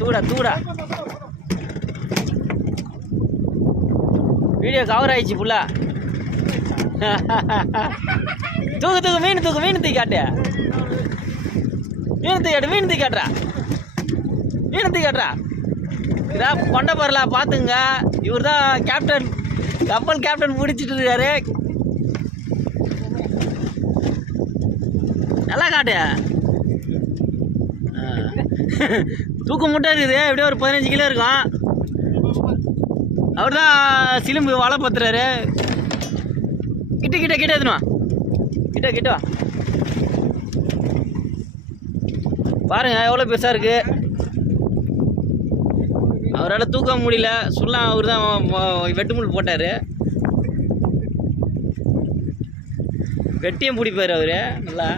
தூடா தூடா video cover ஆயிடுச்சு ஃபுல்லா தூக்கு தூக்கு மீன் தூக்கு மீன் தூக்கி காட்டு. மீன் தூக்கி காட்டு மீன் தூக்கி காட்டுறா. மீன் தூக்கி காட்டுறா. கொண்ட பரலா பார்த்துங்க இவர் தான் கேப்டன் கப்பல் கேப்டன் பிடிச்சிட்டு இருக்காரு. நல்லா காட்டு. தூக்கம் தூக்கு முட்டை இருக்குது. எப்படியோ ஒரு பதினஞ்சு கிலோ இருக்கும். அவர் தான் சிலிம்பு வலை பத்துறாரு. கிட்ட கிட்ட கிட்ட எதுனா கிட்ட கிட்ட பாருங்க எவ்வளோ பெருசாக இருக்கு. அவரால் தூக்க முடியல. சொல்லாம் அவர் தான் வெட்டுமுள் போட்டார். வெட்டியும் பிடிப்பார் அவர். நல்லா.